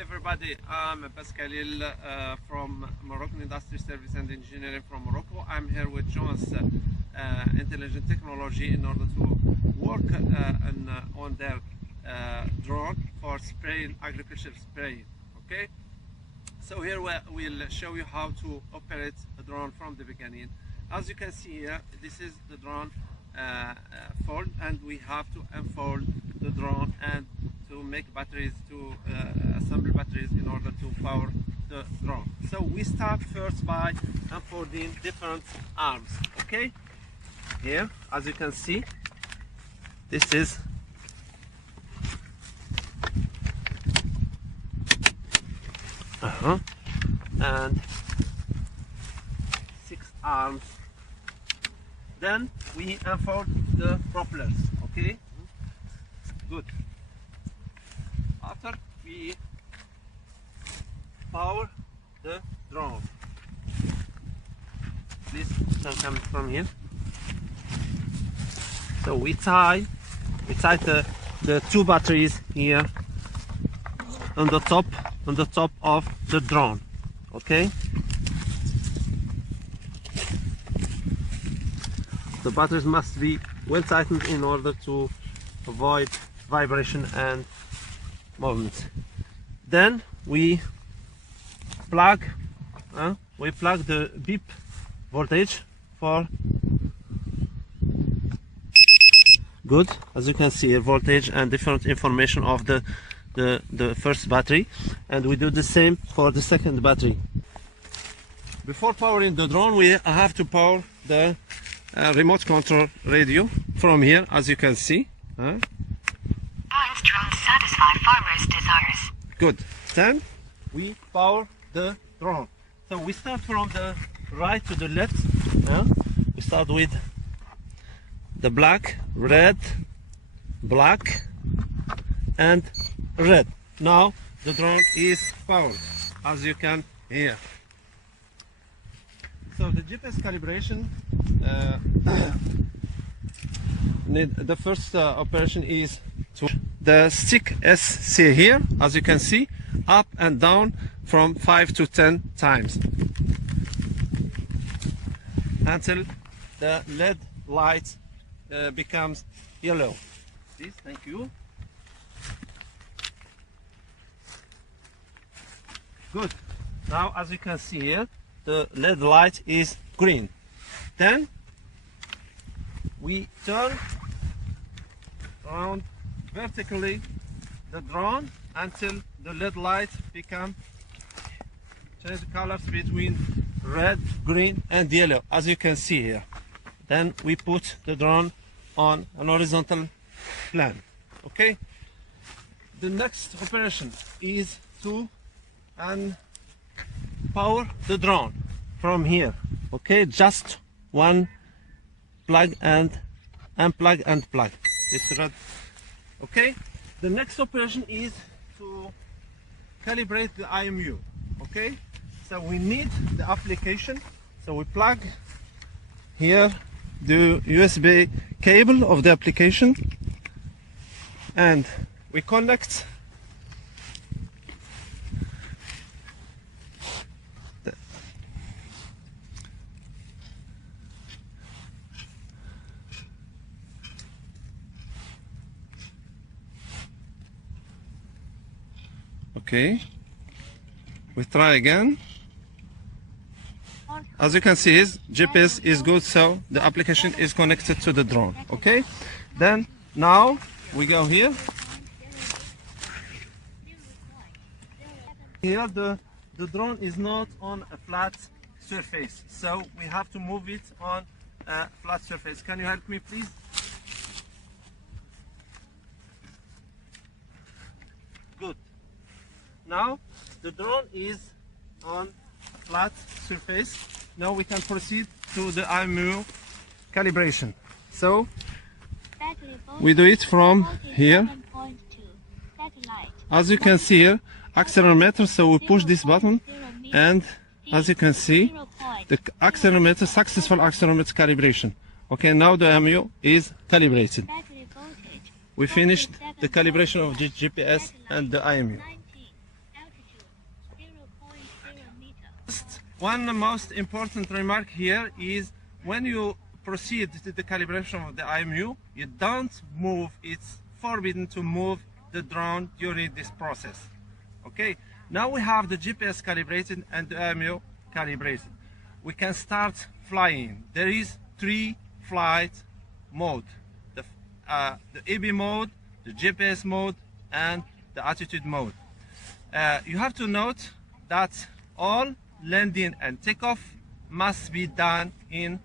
Everybody, I'm Abbes from Moroccan Industry Service and Engineering from Morocco. I'm here with Joyance Intelligent Technology in order to work on their drone for spraying, agriculture spraying. Okay, so here we'll show you how to operate a drone from the beginning. As you can see here, this is the drone fold, and we have to unfold the drone and to make batteries, to assemble batteries in order to power the drone. So we start first by unfolding different arms. Okay, here as you can see, this is and 6 arms. Then we unfold the propellers. Okay, good. After we power the drone, please can come from here. So we tie the 2 batteries here on the top of the drone. Okay, the batteries must be well tightened in order to avoid vibration and movement. Then we plug the beep voltage for good. As you can see, voltage and different information of the first battery, and we do the same for the second battery. Before powering the drone, we have to power the remote control radio from here, as you can see. Drones satisfy farmers' desires. Good. Then we power the drone. So we start from the right to the left. We start with the black, red, black, and red. Now the drone is powered, as you can hear. So the GPS calibration, the first operation is to the stick SC here, as you can see, up and down from 5 to 10 times until the LED light becomes yellow. Please, thank you. Good. Now, as you can see here, the LED light is green. Then we turn around vertically the drone until the LED light change colors between red, green and yellow, as you can see here. Then we put the drone on an horizontal plane. Okay, the next operation is to power the drone from here. Okay, just one plug and unplug and plug this red. Okay, the next operation is to calibrate the IMU. Okay, so we need the application, so we plug here the USB cable of the application and we connect okay, we try again. As you can see, his GPS is good, so the application is connected to the drone. Okay, then now we go here. Here the drone is not on a flat surface, so we have to move it on a flat surface. Can you help me, please? Good. Now the drone is on flat surface. Now we can proceed to the IMU calibration. So we do it from here. As you can see here, accelerometer, so we push this button and as you can see, the accelerometer, successful accelerometer calibration. Okay, now the IMU is calibrated. We finished the calibration of the GPS and the IMU. One most important remark here is when you proceed to the calibration of the IMU, you don't move. It's forbidden to move the drone during this process. Okay, now we have the GPS calibrated and the IMU calibrated. We can start flying. There is 3 flight mode: the Abbes mode, the GPS mode, and the altitude mode. You have to note that all landing and takeoff must be done in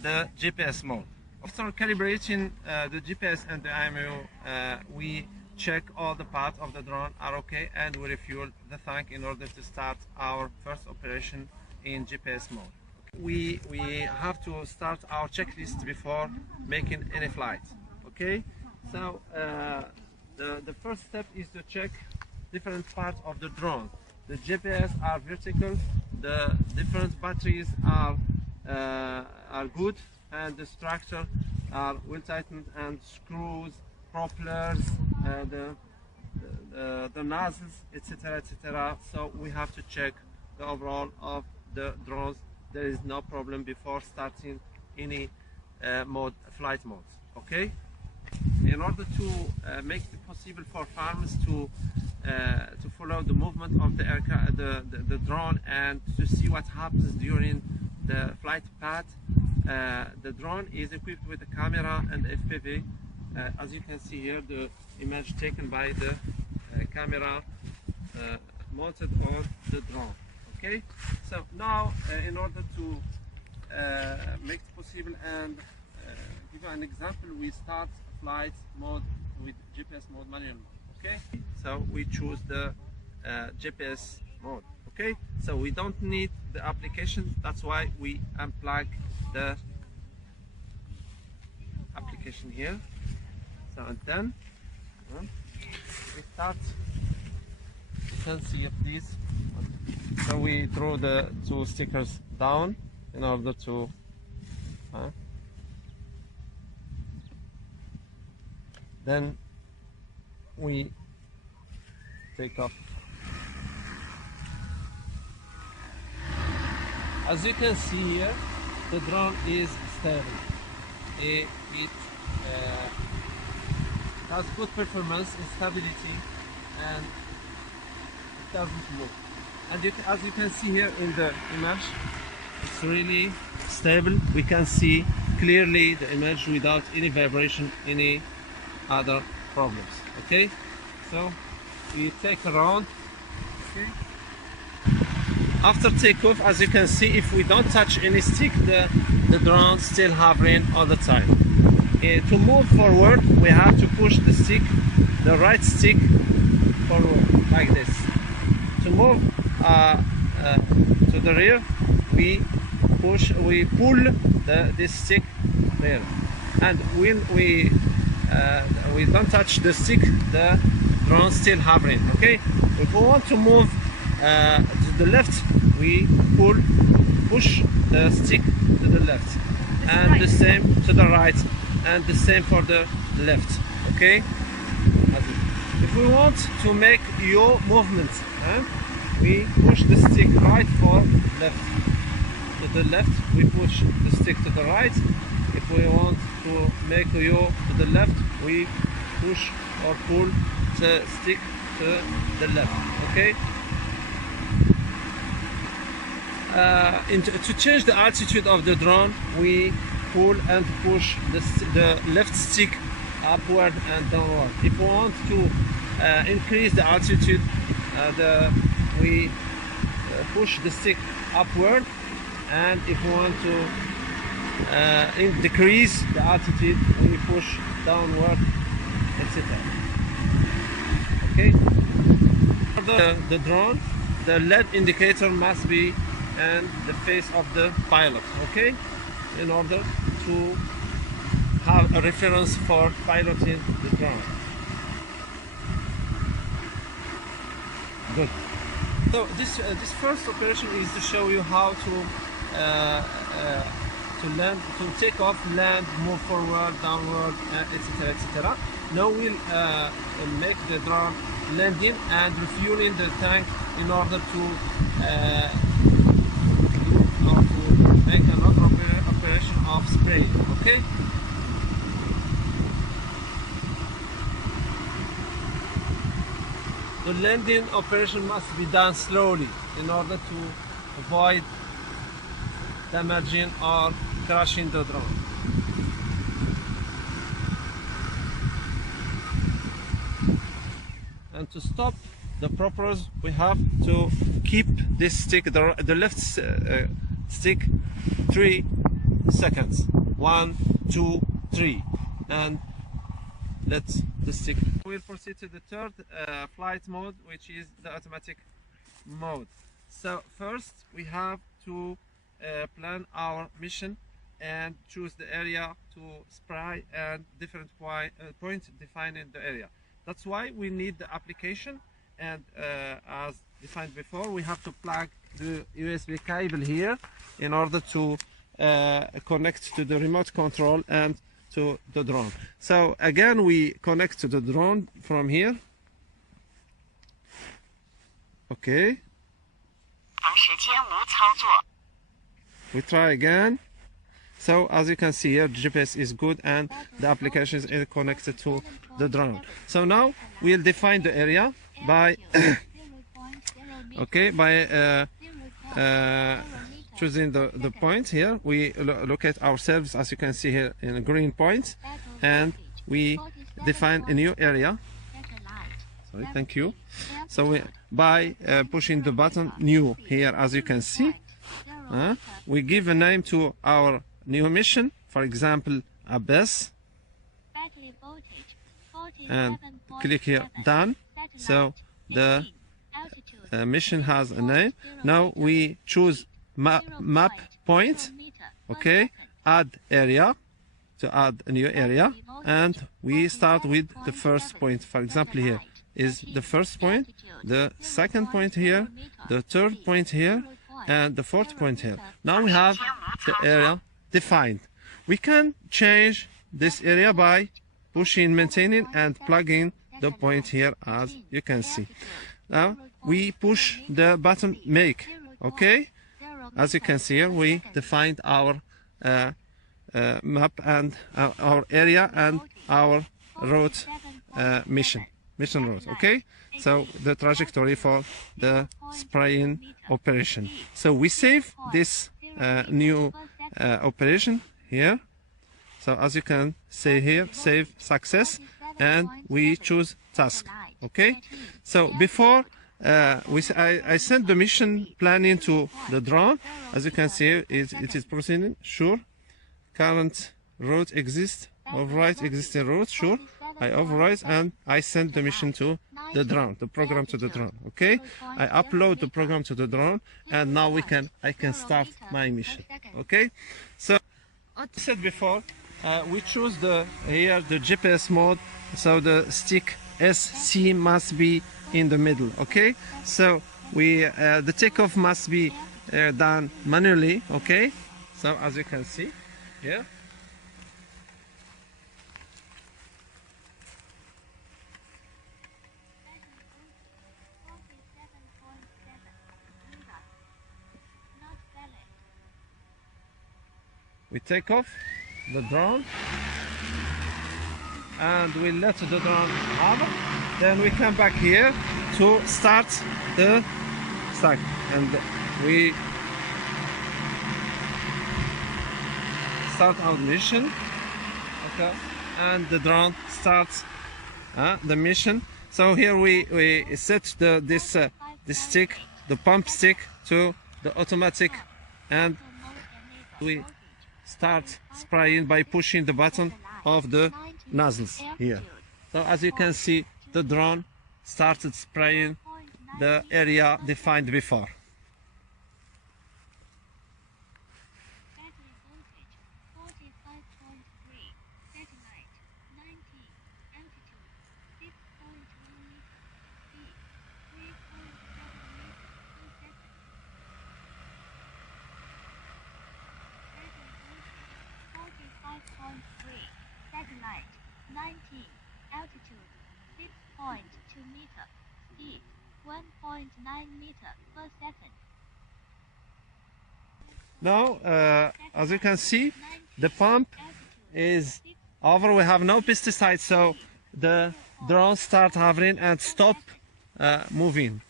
the GPS mode. After calibrating the GPS and the IMU, we check all the parts of the drone are okay, and we refuel the tank in order to start our first operation in GPS mode. We have to start our checklist before making any flight. Okay, so the first step is to check different parts of the drone. The GPS are vertical, the different batteries are good, and the structure are well tightened, and screws, propellers, the nozzles, etc., etc. So we have to check the overall of the drones. There is no problem before starting any flight modes. Okay, in order to make it possible for farmers to follow the movement of the aircraft, the drone, and to see what happens during the flight path, the drone is equipped with a camera and FPV. As you can see here, the image taken by the camera mounted on the drone. Okay, so now in order to make it possible and give you an example, we start flight mode with GPS mode, manual mode. Okay, so we choose the GPS mode. Okay, so we don't need the application, that's why we unplug the application here. So and then we start. You can see this. So we throw the 2 stickers down in order to then we take off. As you can see here, the drone is stable. It has good performance and stability, and it doesn't move. And as you can see here in the image, it's really stable. We can see clearly the image without any vibration, any other problems. Okay, so we take a round. Okay. After takeoff, as you can see, if we don't touch any stick, the drone still hovering all the time. To move forward, we have to push the stick, the right stick forward like this. To move to the rear, we pull this stick there, and when we don't touch the stick, the drone still hovering. Okay, if we want to move to the left, we push the stick to the left, and the same to the right, and the same for the left. Okay, if we want to make your movement, we push the stick right for left. To the left, we push the stick to the right. If we want to make a yo to the left, we push or pull the stick to the left. Okay. To change the altitude of the drone, we pull and push the left stick upward and downward. If we want to increase the altitude, we push the stick upward, and if we want to decrease the altitude, we push downward, etc. Okay. For the drone, the LED indicator must be in the face of the pilot. Okay, in order to have a reference for piloting the drone. Good. So this first operation is to show you how to land, to take off, land, move forward, downward, etc., etc. Now we'll make the drone landing and refueling the tank in order to spray. Okay. The landing operation must be done slowly in order to avoid damaging or crashing the drone. And to stop the propellers, we have to keep this stick, the left stick, 3 seconds. 1, 2, 3, and let the stick. We'll proceed to the third flight mode, which is the automatic mode. So first we have to plan our mission and choose the area to spray and different points defining the area. That's why we need the application, and as defined before, we have to plug the USB cable here in order to connect to the remote control and to the drone. So again, we connect to the drone from here. Okay. We try again. So as you can see here, GPS is good and the application is connected to the drone. So now we'll define the area by okay, by choosing the point here. We locate ourselves, as you can see here, in a green point, and we define a new area. Sorry, thank you. So we, by pushing the button new here, as you can see, we give a name to our new mission, for example, Abbes, and click here done. So the mission has a name. Now we choose map point, okay, add area, to add a new area, and we start with the first point. For example, here is the first point, the second point here, the third point here, and the fourth point here. Now we have the area defined. We can change this area by pushing, maintaining, and plugging the point here, as you can see. Now we push the button make, okay. As you can see here, we defined our map and our area and our route mission route, okay. So the trajectory for the spraying operation. So we save this new operation here. So as you can see here, save success, and we choose task, okay. So before I sent the mission planning to the drone. As you can see, it is proceeding. Sure. Current route exists. Override existing route. Sure. I override and I send the mission to the drone, the program to the drone. Okay. I upload the program to the drone, and now I can start my mission. Okay. So, as I said before, we choose here the GPS mode. So the stick SC must be in the middle, okay. So we the takeoff must be done manually, okay. So as you can see here, we take off the drone and we let the drone hover. Then we come back here to start the stack, and we start our mission, okay, and the drone starts the mission. So here we set this stick, the pump stick, to the automatic, and we start spraying by pushing the button of the nozzles here. So as you can see, the drone started spraying the area defined before. Satellite 19, altitude 6.2 meter, speed 1.9 meter per second. Now, as you can see, the pump is over. We have no pesticide, so the drone start hovering and stop moving.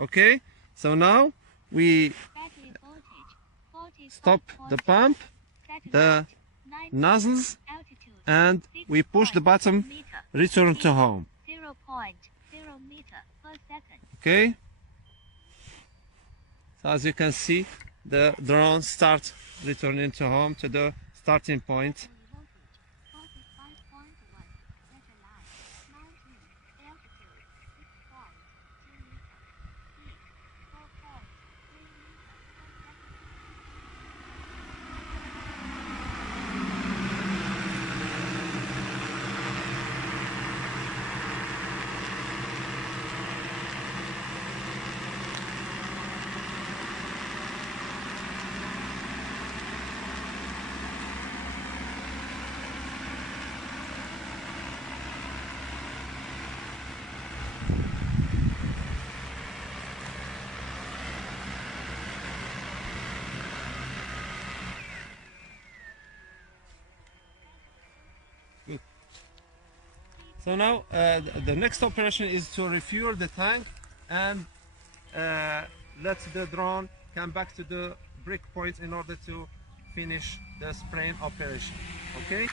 Okay, so now we Battery voltage stop the pump, the nozzles, altitude and we push the button, return to home. 0.0 meter per second. Okay, so as you can see, the drone starts returning to home, to the starting point. Voltage 45.1 meter line 19 altitude 6.2 meter speed 4.3 meter per second. So now the next operation is to refuel the tank and let the drone come back to the break point in order to finish the spraying operation. Okay.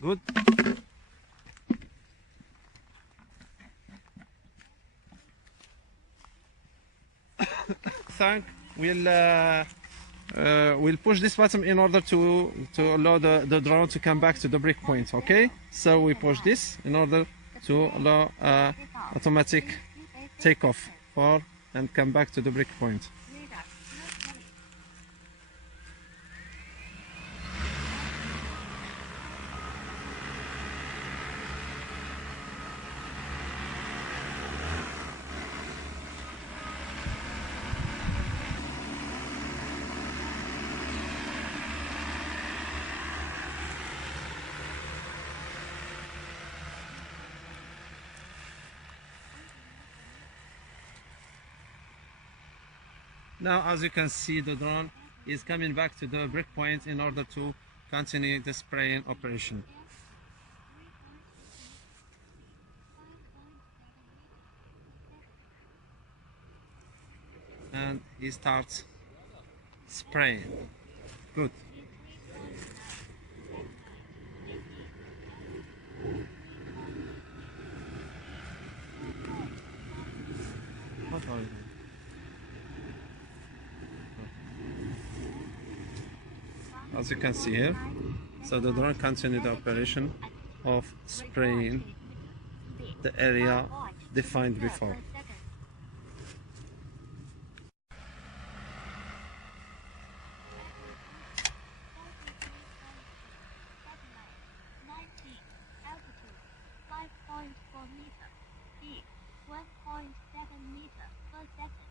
Good. Tank we'll push this button in order to allow the drone to come back to the break point. Okay, so we push this in order to allow automatic takeoff for and come back to the break point. Radar not valid. Now, as you can see, the drone is coming back to the break point in order to continue the spraying operation. And he starts spraying. Good. What are you doing? As you can see here, so the drone continued the operation of spraying the area defined before. Altitude 5.4 meter, speed 1.7 meter per second.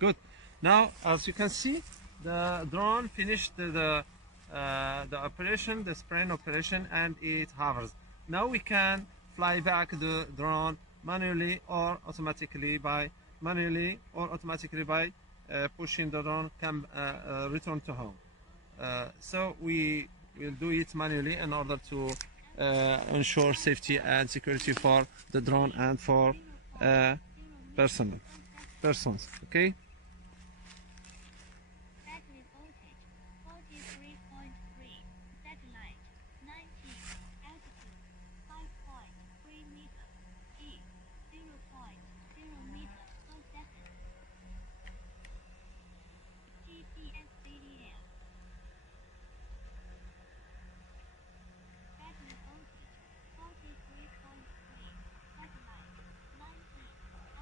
Good. Now, as you can see, the drone finished the operation, the spraying operation, and it hovers. Now we can fly back the drone manually or automatically by pushing the drone return to home. So we will do it manually in order to ensure safety and security for the drone and for persons. Okay. Battery voltage 43.3, satellite 19, altitude 5.3 meter, speed 0.0 meter per second. GPS CDL. Battery voltage 43.3, satellite 19,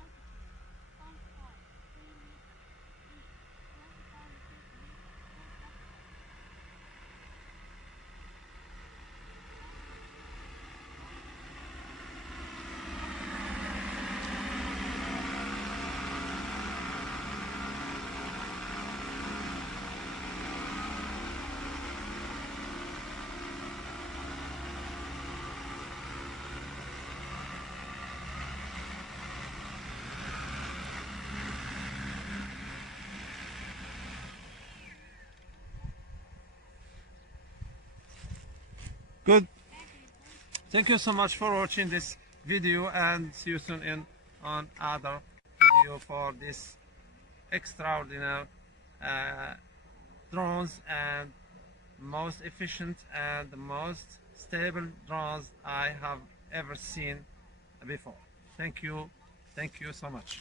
altitude 5.3 meter. Good. Battery voltage. Thank you so much for watching this video, and see you soon in on other video for this extraordinary drones, and most efficient and the most stable drones I have ever seen before. Thank you so much.